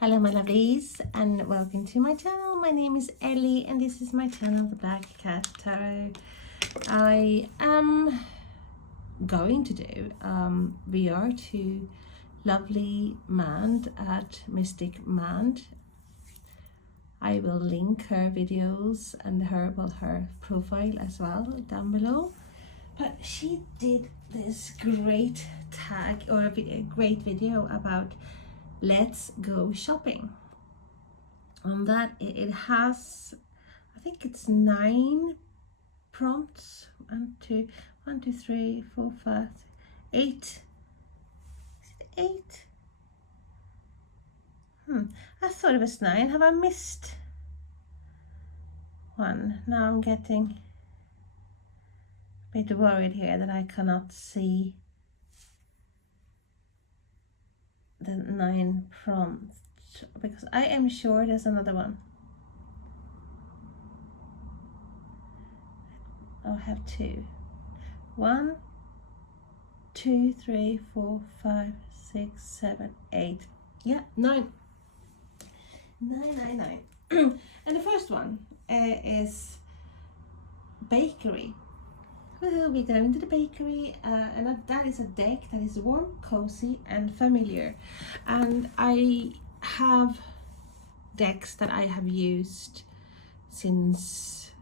Hello my lovelies and welcome to my channel. My name is Ellie and this is my channel, The Black Cat Tarot. I am going to do VR to lovely Mand at Mystic Mand. I will link her videos and her profile as well down below. But she did this great tag or a great video about let's go shopping. On that it has, I think it's 9 prompts. 1 2 3 4 5 8. Is it 8? I thought it was 9. Have I missed one? Now I'm getting a bit worried here that I cannot see the 9 prompts, because I am sure there's another one. I have 2. 1 2 3 4 5 6 7 8. Yeah, 9. 9. And the first one is bakery. We're going to the bakery, and that is a deck that is warm, cozy and familiar. And I have decks that I have used since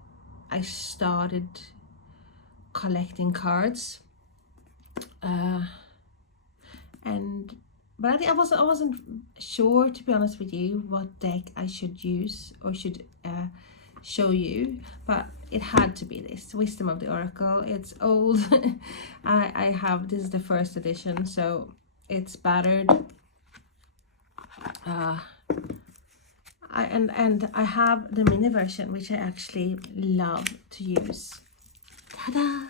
I started collecting cards, but I wasn't sure, to be honest with you, what deck I should use or should show you, but it had to be this Wisdom of the Oracle. It's old. I have, this is the first edition, so it's battered. And I have the mini version, which I actually love to use. Ta-da!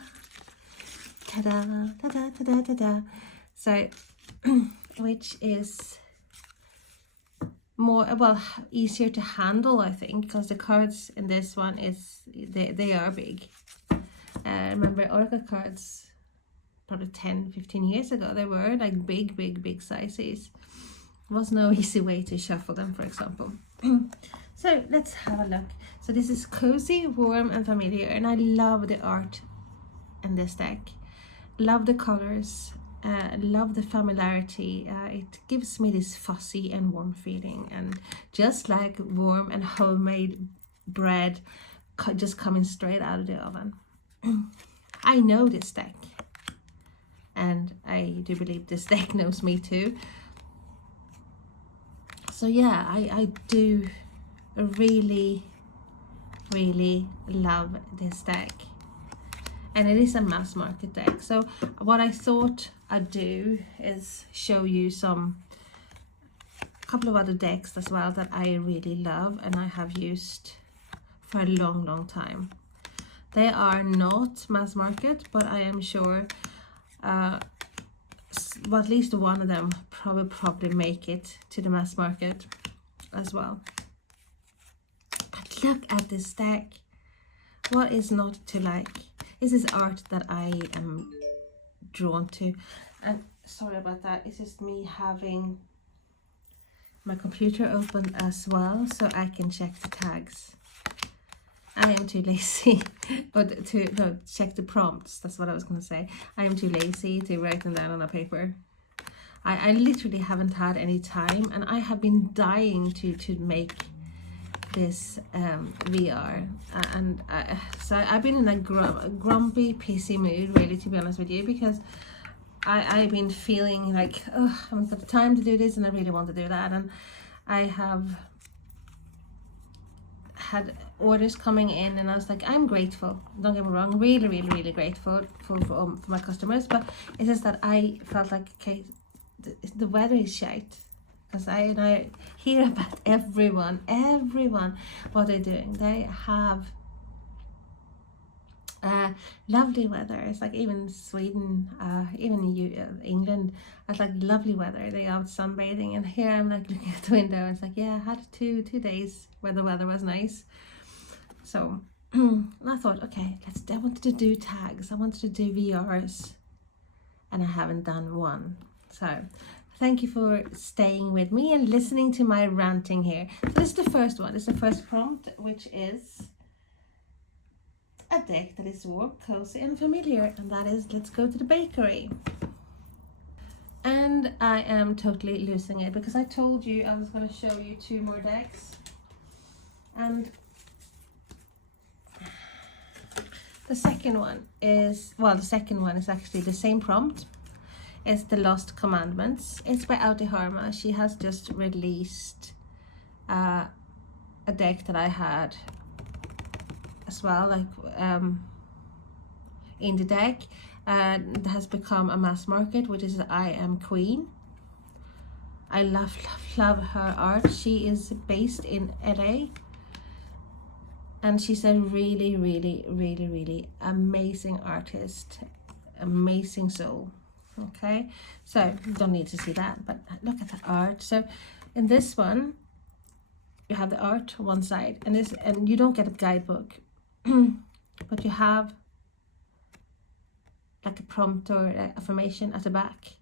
Ta-da! Ta-da! Ta-da! Ta-da! So which is more, well, easier to handle, I think, because the cards in this one is they are big. Remember Oracle cards probably 10-15 years ago, they were like big sizes. There was no easy way to shuffle them, for example. So let's have a look. So this is cozy, warm and familiar, and I love the art in this deck. Love the colors. Love the familiarity. It gives me this fuzzy and warm feeling, and just like warm and homemade bread just coming straight out of the oven. I know this deck, and I do believe this deck knows me too. So yeah, I do really love this deck. And it is a mass market deck. So what I thought I'd do is show you a couple of other decks as well that I really love and I have used for a long time. They are not mass market, but I am sure well, at least one of them probably make it to the mass market as well. But look at this deck. What is not to like? This is art that I am drawn to. And sorry about that, it's just me having my computer open as well so I can check the tags. I am too lazy but to check the prompts. That's what I was going to say. I am too lazy to write them down on a paper. I literally haven't had any time, and I have been dying to make this VR, and so I've been in a grumpy pissy mood, really, to be honest with you, because I've been feeling like, oh, I haven't got the time to do this and I really want to do that. And I have had orders coming in, and I was like, I'm grateful, don't get me wrong, really grateful for my customers, but it's just that I felt like, okay, the weather is shite. Because I hear about everyone, what they're doing. They have lovely weather. It's like even Sweden, even England, it's like lovely weather. They're out sunbathing, and here I'm like looking at the window, and it's like, yeah, I had two days where the weather was nice. So I thought, okay, I wanted to do tags. I wanted to do VRs, and I haven't done one. So I Thank you for staying with me and listening to my ranting here. So this is the first one. It's the first prompt, which is a deck that is warm, cozy and familiar, and that is Let's Go to the Bakery. And I am totally losing it because I told you I was going to show you 2 more decks, and the second one is, well, the second one is actually the same prompt. It's The Lost Commandments. It's by Audi Harma. She has just released a deck that I had as well, like in the deck, that has become a mass market, which is I Am Queen. I love her art. She is based in LA, and she's a really amazing artist, amazing soul. Okay, so you don't need to see that, but look at the art. So in this one you have the art on one side, and you don't get a guidebook but you have like a prompt or affirmation at the back.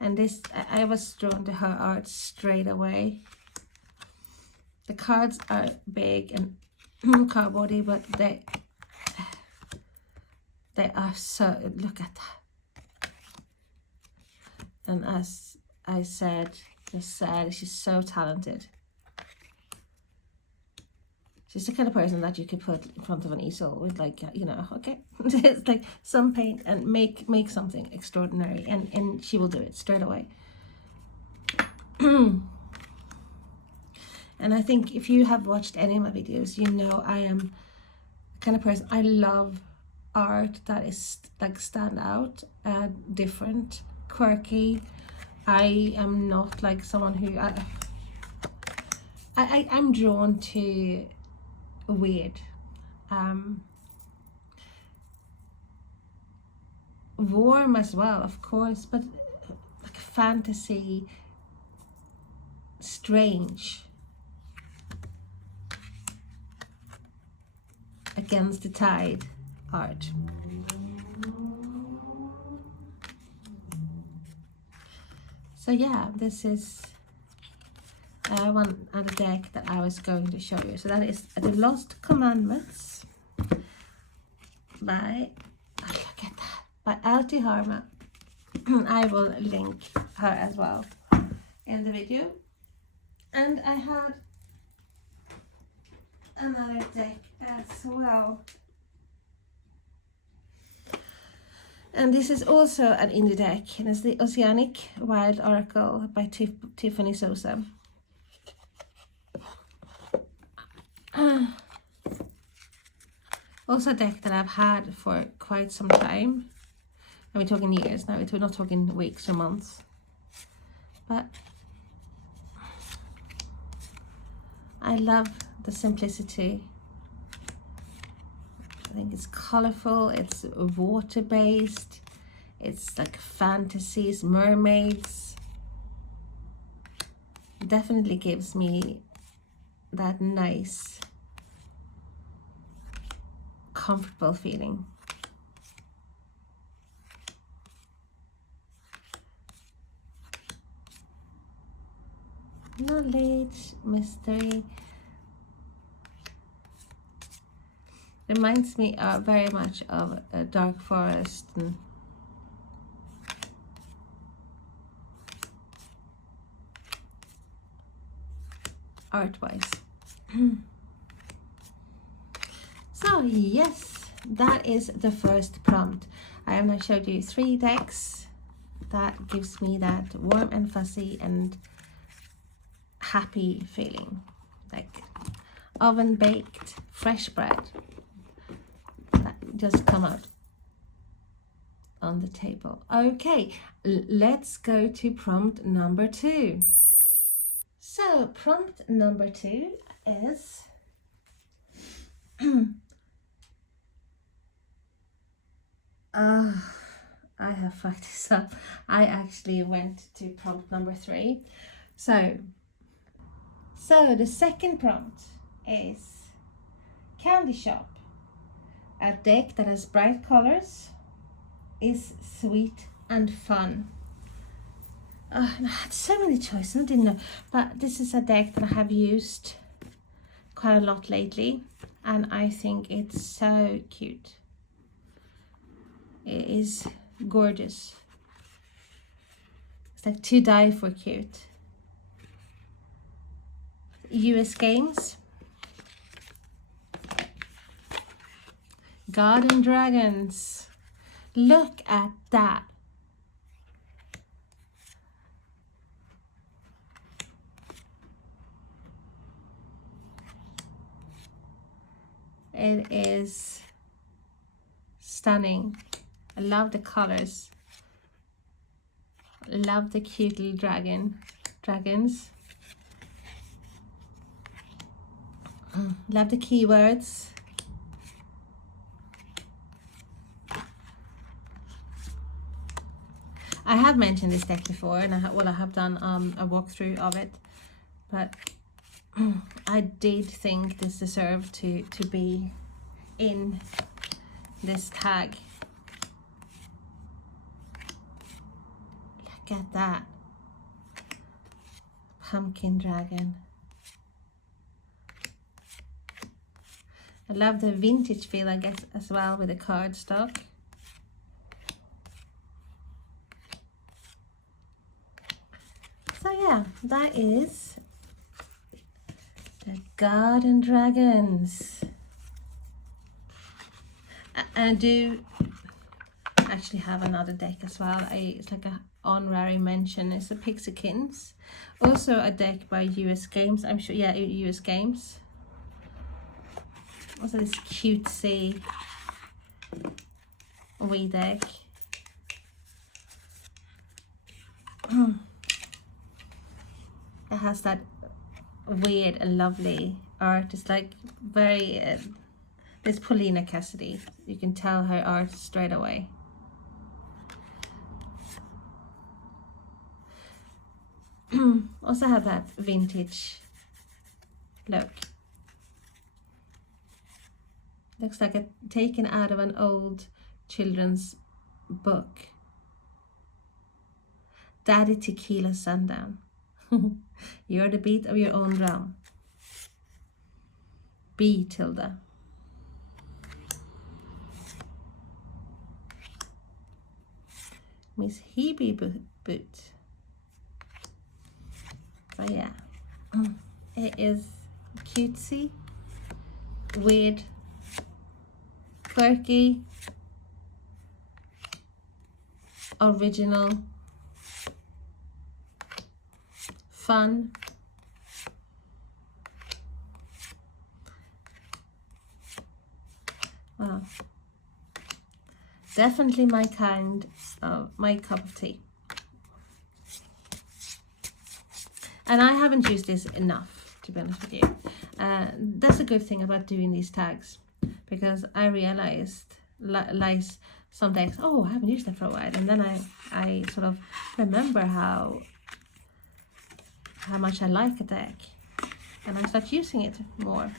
And this, I was drawn to her art straight away. The cards are big and cardboardy, but they are so, look at that. And as I said, she's so talented. She's the kind of person that you could put in front of an easel with, like, you know, okay, it's like some paint and make something extraordinary, and she will do it straight away. And I think if you have watched any of my videos, you know I am the kind of person, I love art that is like stand out, different, quirky. I am not like someone who I'm drawn to weird, warm as well, of course, but like fantasy, strange, against the tide art. So yeah, this is one other deck that I was going to show you. So that is The Lost Commandments by, oh, look at that, by Audi Harma. I will link her as well in the video. And I had another deck as well. And this is also an indie deck, and it's the Oceanic Wild Oracle by Tiffany Sosa. Also a deck that I've had for quite some time. And we're talking years now, we're not talking weeks or months. But I love the simplicity. I think it's colorful, it's water-based, it's like fantasies, mermaids. It definitely gives me that nice, comfortable feeling. Knowledge, mystery. Reminds me very much of a Dark Forest and art-wise. So yes, that is the first prompt. I have now showed you 3 decks that gives me that warm and fuzzy and happy feeling, like oven baked fresh bread that just come out on the table. Okay, let's go to prompt number 2. So prompt number 2 is I have fucked this up. I actually went to prompt number 3. So the second prompt is Candy Shop, a deck that has bright colors. is sweet and fun. I had so many choices, I didn't know, but this is a deck that I have used quite a lot lately, and I think it's so cute. It is gorgeous. It's like to die for cute. US Games. Garden Dragons. Look at that. It is stunning. I love the colors. Love the cute little dragons. Love the keywords. I have mentioned this deck before, and I have done a walkthrough of it, but I did think this deserved to be in this tag. Look at that pumpkin dragon. I love the vintage feel, I guess, as well, with the cardstock. So yeah, that is the Garden Dragons. And I do actually have another deck as well. It's like a honorary mention. It's a Pixikins. Also a deck by US Games. I'm sure, yeah, US Games. Also this cutesy wee deck. It has that weird and lovely art. It's like very there's Paulina Cassidy. You can tell her art straight away. Also have that vintage look. Looks like a taken out of an old children's book. Daddy Tequila Sundown. You're the beat of your own drum. B Tilda. Miss Hebe Boot. So yeah, it is cutesy, weird, quirky, original, fun, wow, definitely my kind of, my cup of tea. And I haven't used this enough, to be honest with you. That's a good thing about doing these tags, because I realized some days, oh, I haven't used that for a while, and then I sort of remember how much I like a deck, and I start using it more.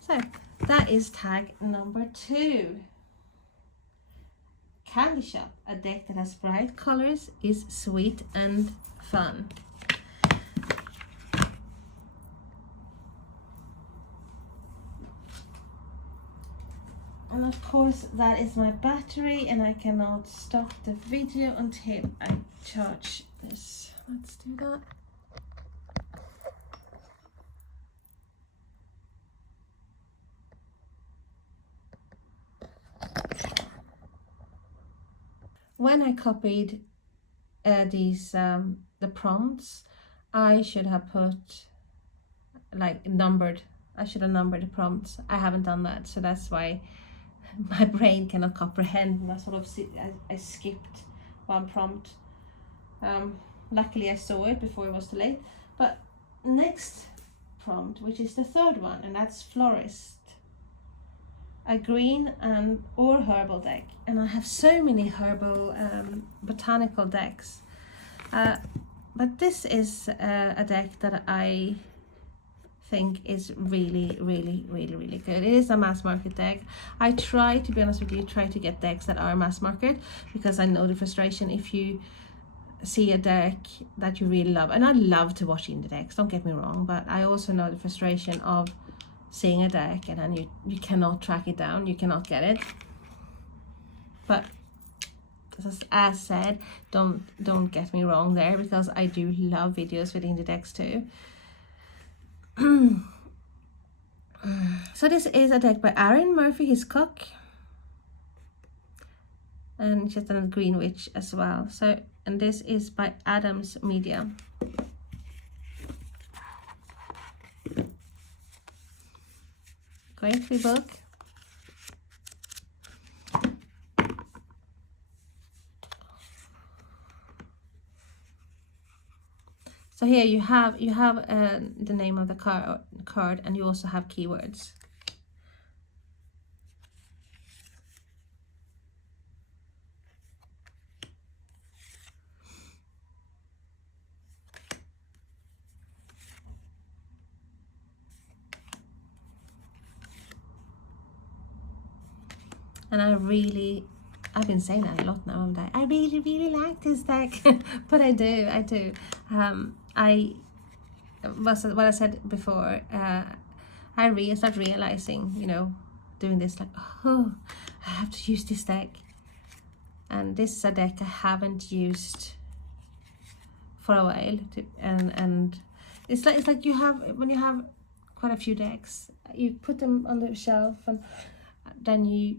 So that is tag number 2. Candy Shop, a deck that has bright colors, is sweet and fun. And of course that is my battery, and I cannot stop the video until I charge this. Let's do that. When I copied these the prompts, I should have put like numbered. I should have numbered the prompts. I haven't done that, so that's why my brain cannot comprehend. And I skipped one prompt. Luckily I saw it before it was too late. But next prompt, which is the 3rd one, and that's Florist, a green or herbal deck. And I have so many herbal botanical decks, but this is a deck that I think is really good. It is a mass market deck. I try, to be honest with you, try to get decks that are mass market, because I know the frustration if you see a deck that you really love, and I love to watch in the decks, don't get me wrong, but I also know the frustration of seeing a deck and then you cannot track it down, you cannot get it. But as said, don't get me wrong there, because I do love videos with indie decks too. So this is a deck by Aaron Murphy Hiscock, and just a Green Witch as well. So, and this is by Adams Media. Great free book. So here you have the name of the card, and you also have keywords. And I've been saying that a lot now, haven't I? I really like this deck. But I do. What I said before, I start realizing, you know, doing this, like, oh, I have to use this deck. And this is a deck I haven't used for a while, and it's like you have, when you have quite a few decks, you put them on the shelf, and then you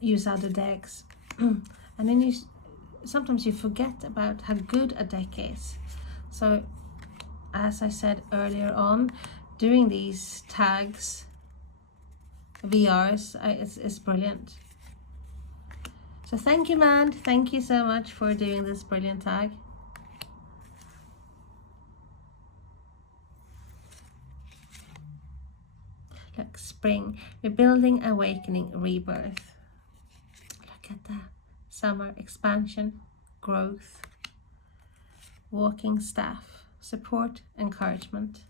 use other decks, and then sometimes you forget about how good a deck is. So as I said earlier on, doing these tags, VRs, it's brilliant. So thank you, man. Thank you so much for doing this brilliant tag. Look, spring, rebuilding, awakening, rebirth. Look at that. Summer, expansion, growth, walking staff, support, encouragement.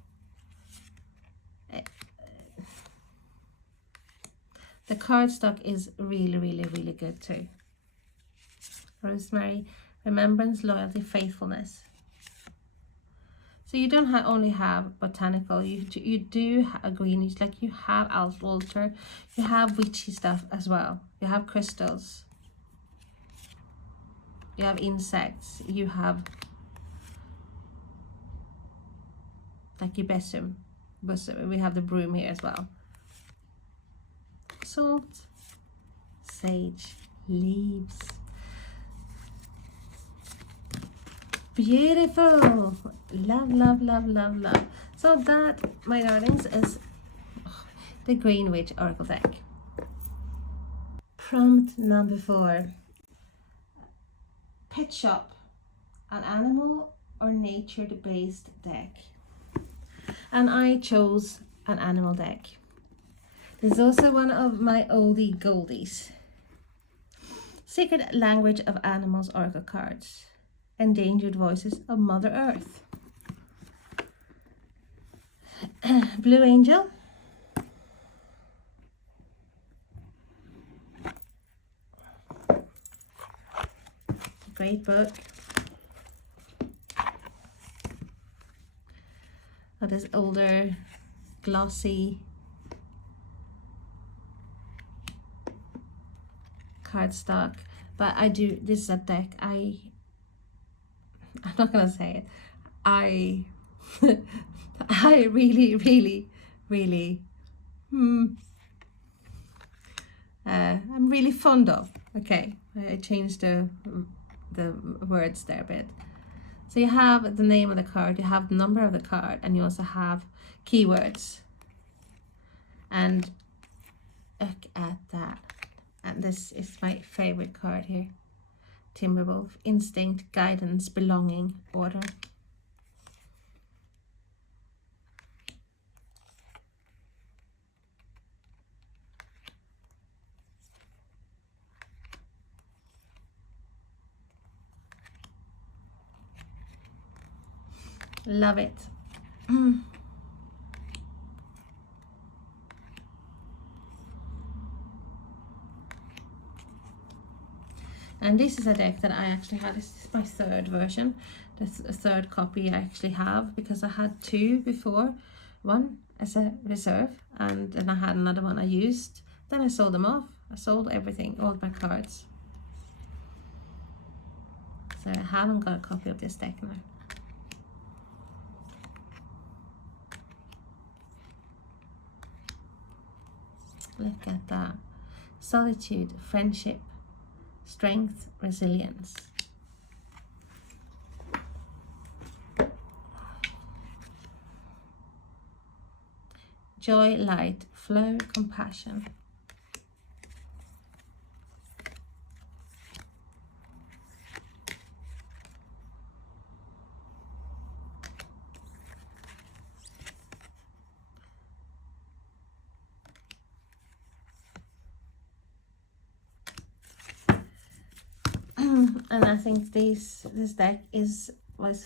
The cardstock is really good too. Rosemary, remembrance, loyalty, faithfulness. So you don't only have botanical, you do have green, like you have altar, you have witchy stuff as well. You have crystals, you have insects, you have like your besom, we have the broom here as well. Salt, sage, leaves. Beautiful. Love. So that, my darlings, is the Green Witch Oracle deck. Prompt number 4. Pet shop, an animal or nature based deck. And I chose an animal deck. This is also one of my oldie goldies. Secret Language of Animals Oracle cards. Endangered Voices of Mother Earth. Blue Angel. Great book. Oh, this older, glossy cardstock. But this is a deck I'm not gonna say it. I really I'm really fond of. Okay, I changed the words there a bit. So you have the name of the card, you have the number of the card, and you also have keywords. And look at that. And this is my favorite card here. Timberwolf, instinct, guidance, belonging, order. Love it. And this is a deck that I actually had. This is my third version. This third copy I actually have, because I had two before. One as a reserve, and then I had another one I used. Then I sold them off. I sold everything, all my cards. So I haven't got a copy of this deck now. Look at that. Solitude, friendship, strength, resilience. Joy, light, flow, compassion. And I think this deck was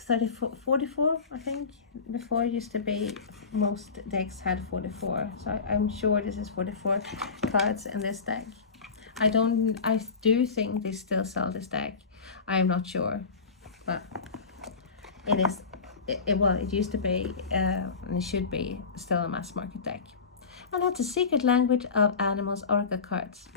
44, I think. Before it used to be, most decks had 44, so I'm sure this is 44 cards in this deck. I do think they still sell this deck. I'm not sure, but it is well, it used to be and it should be still a mass market deck. And that's a secret language of animals oracle cards.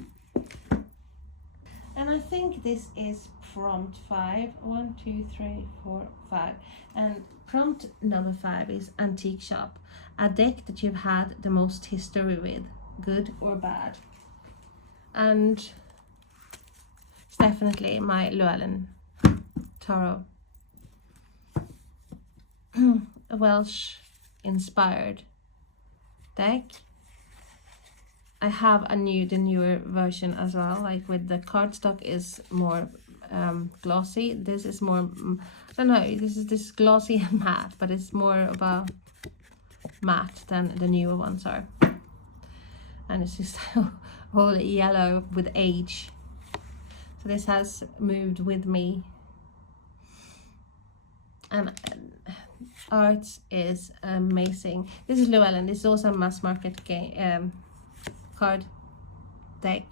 And I think this is prompt 5. 1, 2, 3, 4, 5. And prompt number 5 is antique shop. A deck that you've had the most history with, good or bad. And it's definitely my Llewellyn Tarot. A Welsh inspired deck. I have the newer version as well, like with the cardstock is more glossy. This is more, I don't know, this is glossy and matte, but it's more about matte than the newer ones are. And it's just all yellow with age. So this has moved with me. And art is amazing. This is Llewellyn. This is also a mass market game card deck.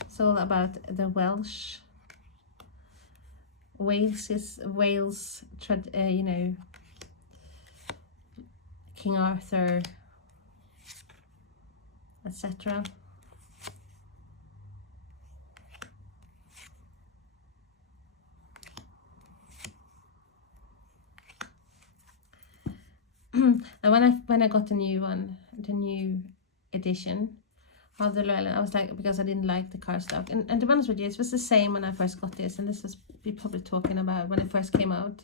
It's all about the Welsh. Wales, you know, King Arthur, etc. And when I got the new one, the new edition of the Llewellyn, I was like, because I didn't like the cardstock, and to be honest with you, it was the same when I first got this, and this was probably talking about when it first came out.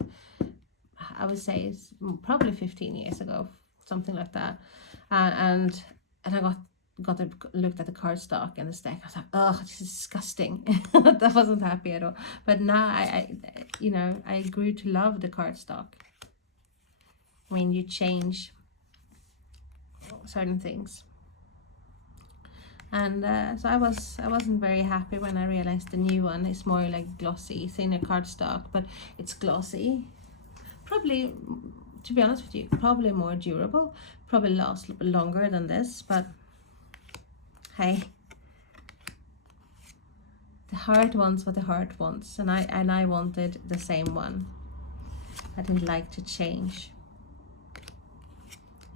I would say it's probably 15 years ago, something like that, and I looked at the cardstock and the deck. I was like, oh, this is disgusting. I wasn't happy at all. But now I grew to love the cardstock. When you change certain things, and so I wasn't very happy when I realized the new one is more like glossy, thinner cardstock, but it's glossy. Probably, to be honest with you, probably more durable, probably lasts longer than this, but hey, the heart wants what the heart wants, and I wanted the same one. I didn't like to change.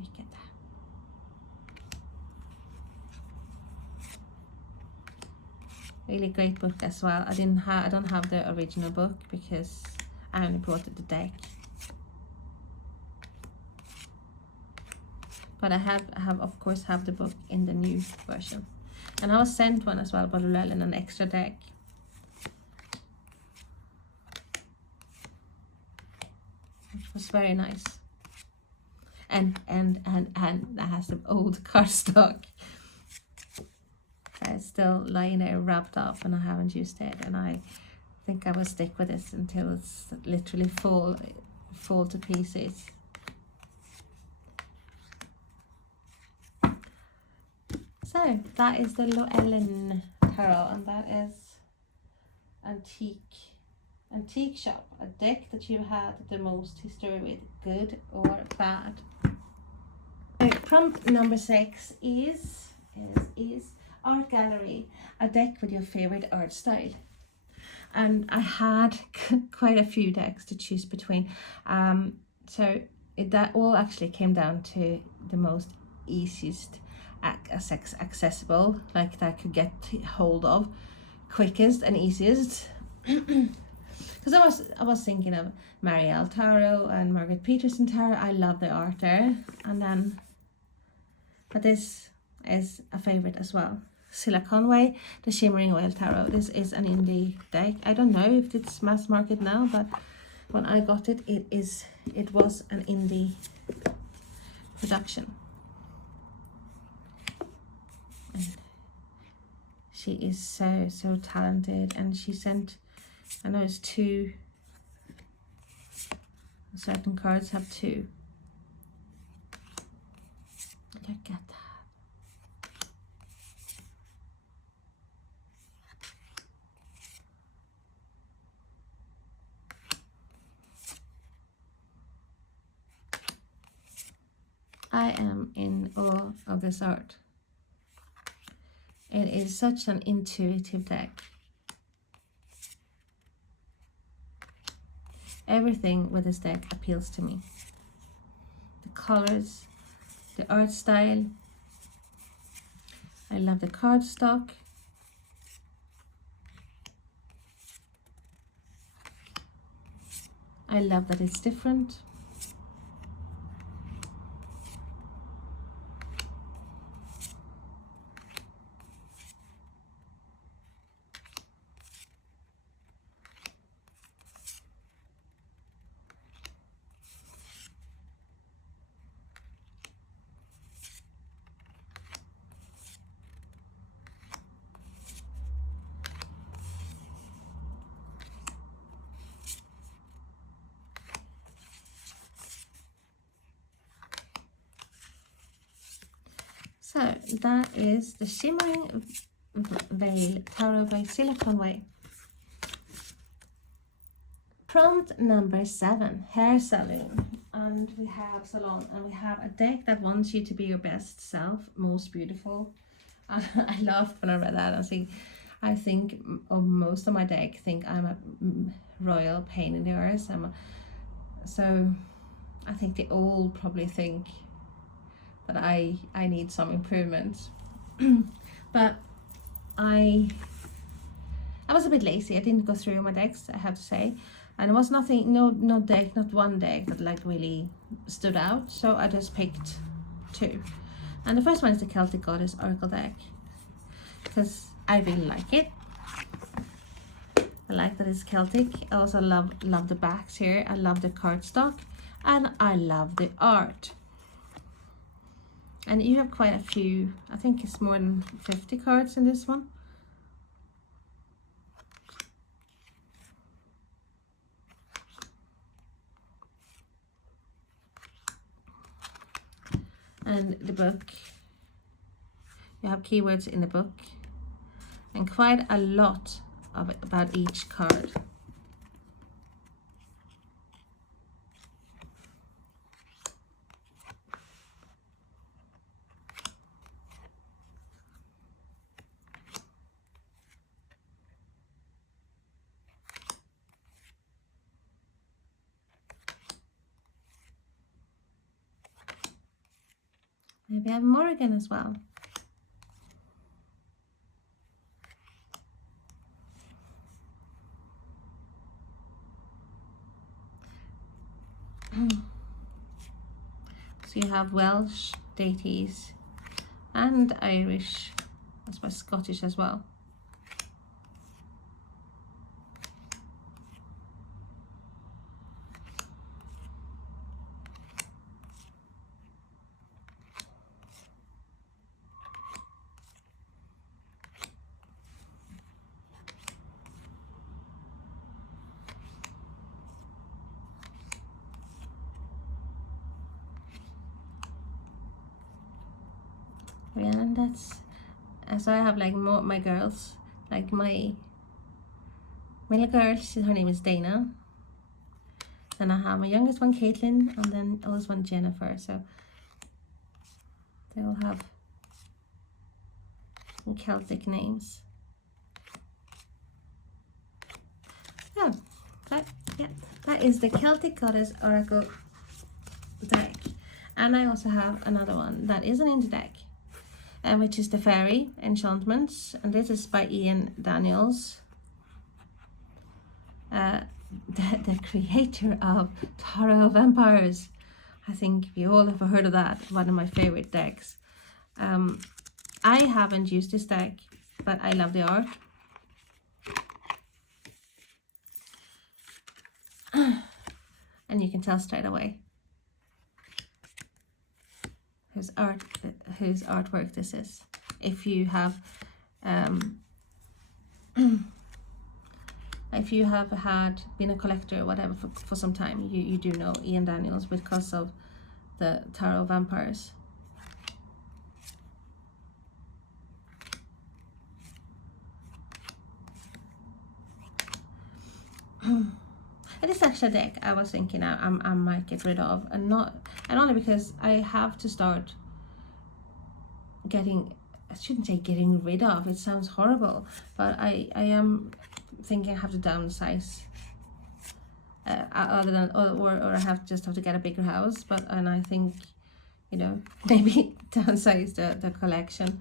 Look at that. Really great book as well. I don't have the original book because I only brought the deck. But I have of course have the book in the new version. And I was sent one as well by Llewellyn, an extra deck. It was very nice. And that has some old cardstock. It's still lying there wrapped up and I haven't used it, and I think I will stick with this until it's literally fall to pieces. So that is the Llewellyn Tarot, and that is antique antique shop, a deck that you had the most history with, good or bad. Prompt number 6 is art gallery, a deck with your favorite art style. And I had quite a few decks to choose between, so that all actually came down to the most easiest accessible, like that I could get hold of quickest and easiest. Because I was thinking of Marielle Tarot and Margaret Peterson Tarot. I love the art there. And then, but this is a favorite as well. Cilla Conway, the Shimmering Oil Tarot. This is an indie deck. I don't know if it's mass market now, but when I got it, it was an indie production. And she is so talented, and she sent, I know it's 2, certain cards have 2. Look at that. I am in awe of this art. It is such an intuitive deck. Everything with this deck appeals to me. The colors, the art style. I love the cardstock. I love that it's different. So that is the Shimmering Veil Tarot by Cilla Conway. Prompt number 7, hair salon. And we have Salon, and we have a deck that wants you to be your best self, most beautiful. And I laughed when I read that. I think of most of my deck think I'm a royal pain in the arse. So I think they all probably think that I need some improvement. But I was a bit lazy. I didn't go through my decks, I have to say, and it was nothing, no deck, not one deck that like really stood out. So I just picked 2, and the first one is the Celtic Goddess Oracle deck, because I really like it. I like that it's Celtic. I also love the backs here. I love the cardstock, and I love the art. And you have quite a few, I think it's more than 50 cards in this one. And the book, you have keywords in the book, and quite a lot of it about each card. Maybe I have Morrigan as well. So you have Welsh deities and Irish, I suppose Scottish as well. Yeah, and that's, so I have like more my girls, like my my little girl, her name is Dana. Then I have my youngest one, Caitlin, and then oldest one, Jennifer. So they all have some Celtic names. Oh, that is the Celtic Goddess Oracle deck. And I also have another one that is an indie deck, which is the Fairy Enchantments, and this is by Ian Daniels, the creator of Tarot Vampires. I think you all have heard of that, one of my favorite decks. I haven't used this deck, but I love the art. And you can tell straight away whose artwork this is. If you have if you have been a collector or whatever for some time, you do know Ian Daniels because of the Tarot Vampires. It is actually a deck I was thinking I might get rid of, and only because I have to start getting, I shouldn't say getting rid of, it sounds horrible, but I am thinking I have to downsize, other than or I have to get a bigger house. And I think, you know, maybe downsize the collection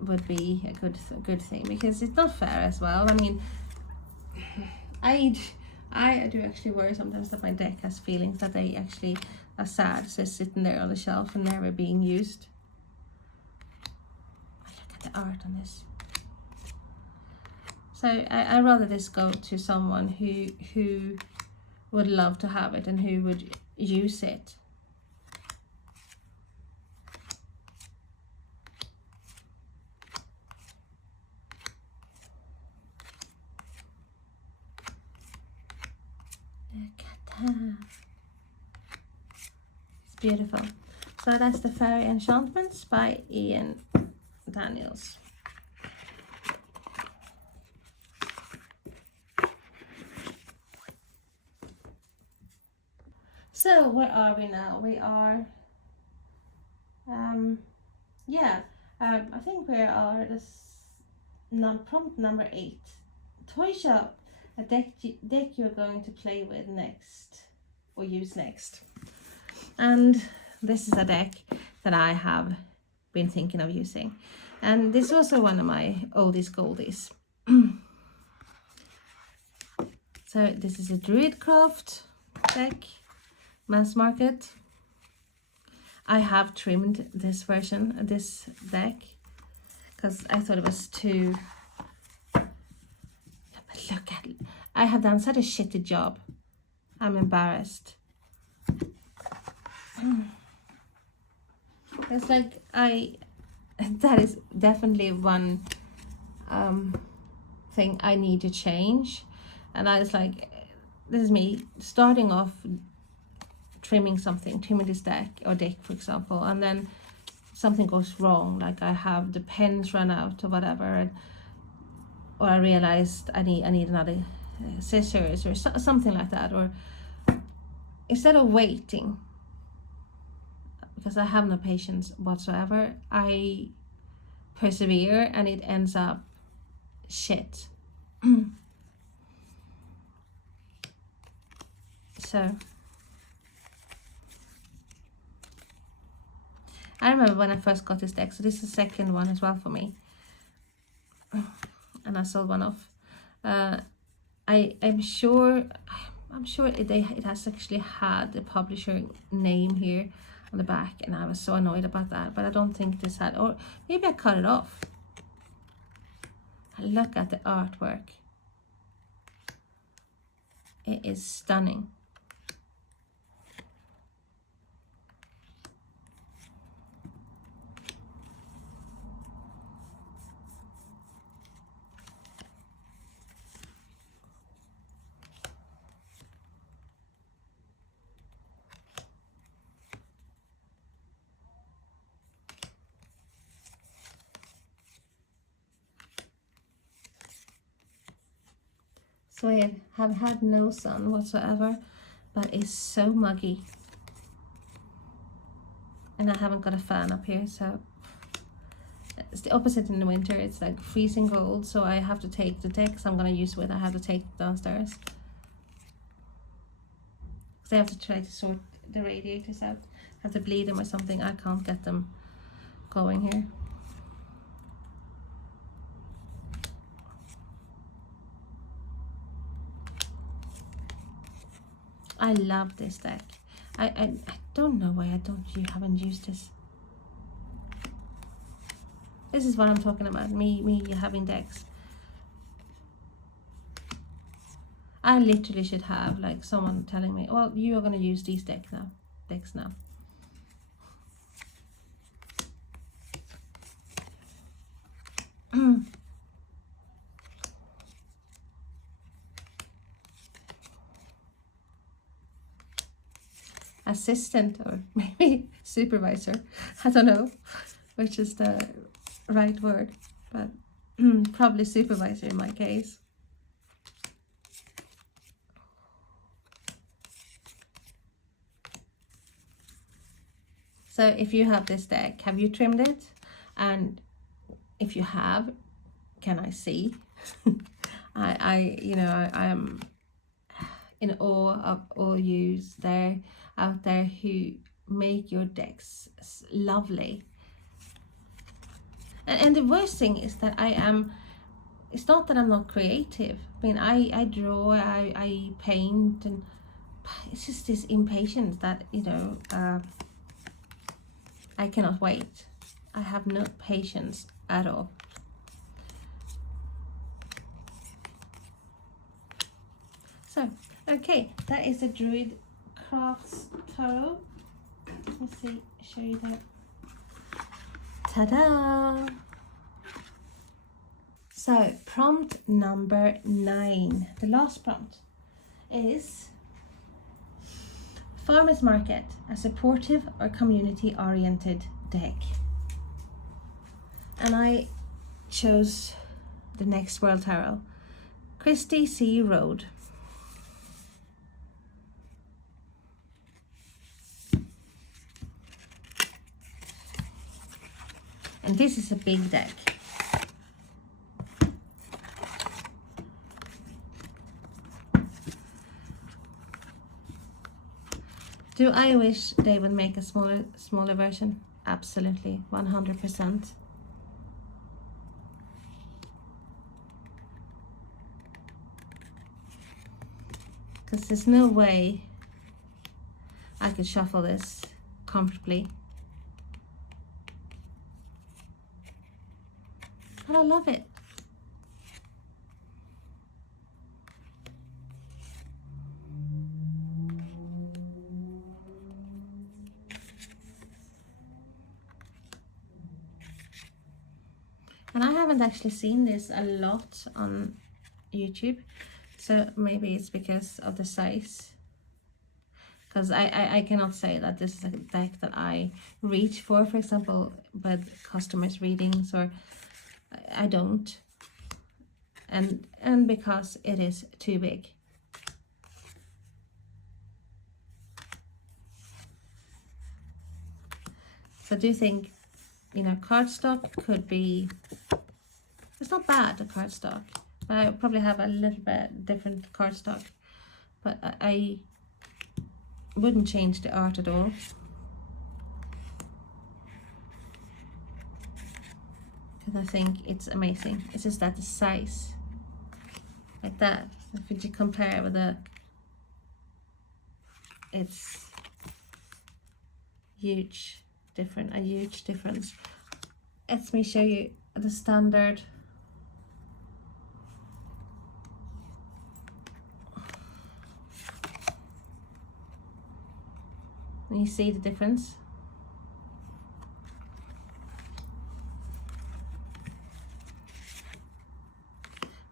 would be a good thing, because it's not fair as well. I mean, I do actually worry sometimes that my deck has feelings that they actually are sad, so sitting there on the shelf and never being used. Look at the art on this. So I rather this go to someone who would love to have it and who would use it. Look at that. It's beautiful. So that's the Fairy Enchantments by Ian Daniels. So where are we now? We are, I think we are prompt number 8. Toy shop, a deck you're going to play with next, or use next. And this is a deck that I have been thinking of using. And this is also one of my oldies goldies. So this is a Druidcraft deck. Mass Market. I have trimmed this version, this deck, because I thought it was too. But look at it. I have done such a shitty job. I'm embarrassed. It's like that is definitely one thing I need to change, and I was like, this is me starting off trimming this deck, for example, and then something goes wrong, like I have the pens run out or whatever, or I realized I need another scissors or something like that, or instead of waiting, because I have no patience whatsoever, I persevere and it ends up shit. So I remember when I first got this deck, so this is the second one as well for me, and I sold one off. I'm sure it has actually had the publisher name here on the back, and I was so annoyed about that, but I don't think this had, or maybe I cut it off. Look at the artwork. It is stunning. So I have had no sun whatsoever, but it's so muggy. And I haven't got a fan up here, so it's the opposite in the winter. It's like freezing cold, so I have to take the decks I'm going to use with. I have to take downstairs. Because I have to try to sort the radiators out. I have to bleed them or something. I can't get them going here. I love this deck. I don't know why you haven't used this. This is what I'm talking about. Me having decks. I literally should have like someone telling me, well, you are going to use these decks now. Assistant or maybe supervisor. I don't know which is the right word, but probably supervisor in my case. So if you have this deck, have you trimmed it? And if you have, can I see? I am in awe of all yous out there who make your decks lovely. And the worst thing is that it's not that I'm not creative. I mean, I draw, I paint, and it's just this impatience that, I cannot wait. I have no patience at all. So, okay, that is a Druid Crafts Tarot. Let's see, show you that. Ta-da! So, prompt number 9, the last prompt, is Farmers Market, a supportive or community-oriented deck. And I chose the Next World Tarot, Christie C. Road. And this is a big deck. Do I wish they would make a smaller version? Absolutely, 100%. Because there's no way I could shuffle this comfortably. But I love it. And I haven't actually seen this a lot on YouTube, so maybe it's because of the size. Because I cannot say that this is a deck that I reach for example, with customers' readings, or I don't. And because it is too big. So I do think, cardstock could be, it's not bad, the cardstock. I probably have a little bit different cardstock, but I wouldn't change the art at all. Because I think it's amazing. It's just that the size, like that, if you compare with it's a huge difference. Let me show you the standard. You see the difference?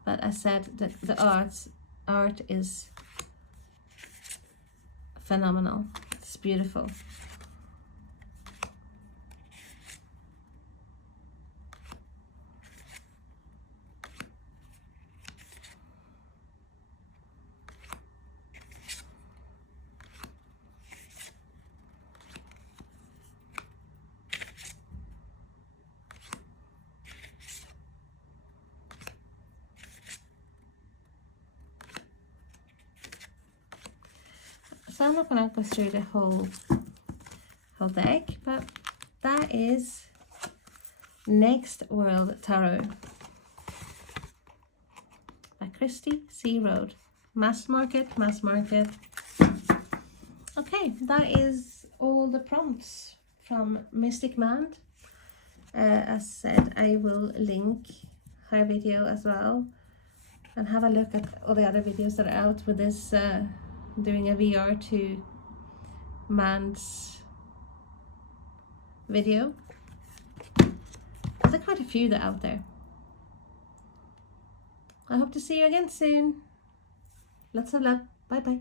But I said that the art is phenomenal. It's beautiful. So I'm not going to go through the whole deck, but that is Next World Tarot by Christy C. Road. Mass market. Okay, that is all the prompts from Mystic Mind. As said, I will link her video as well, and have a look at all the other videos that are out with this doing a VR to Man's video. There's quite a few that are out there. I hope to see you again soon. Lots of love. Bye bye.